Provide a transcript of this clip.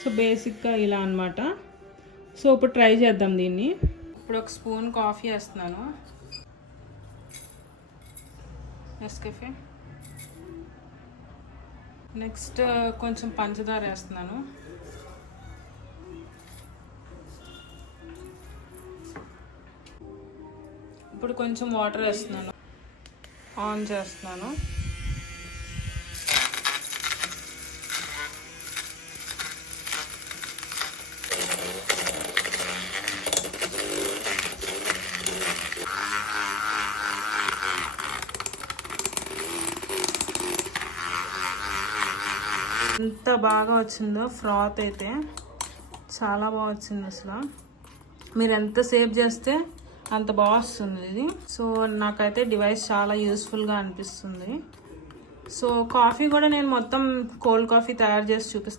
So బేసిక్గా ఇలా అనమాట. సో ఇప్పుడు ట్రై చేద్దాం దీన్ని. ఇప్పుడు ఒక స్పూన్ కాఫీ వేస్తున్నాను, నెస్కాఫే. నెక్స్ట్ కొంచెం పంచదార వేస్తున్నాను. ఇప్పుడు కొంచెం వాటర్ వేస్తున్నాను, ఆన్ చేస్తున్నాను. ఎంత బాగా వచ్చిందో ఫ్రాత్ అయితే, చాలా బాగా వచ్చింది అసలు. మీరు ఎంత సేవ్ చేస్తే అంత బాగా వస్తుంది ఇది. సో నాకైతే డివైస్ చాలా యూస్ఫుల్గా అనిపిస్తుంది. సో కాఫీ కూడా నేను మొత్తం కోల్డ్ కాఫీ తయారు చేసి చూపిస్తాను.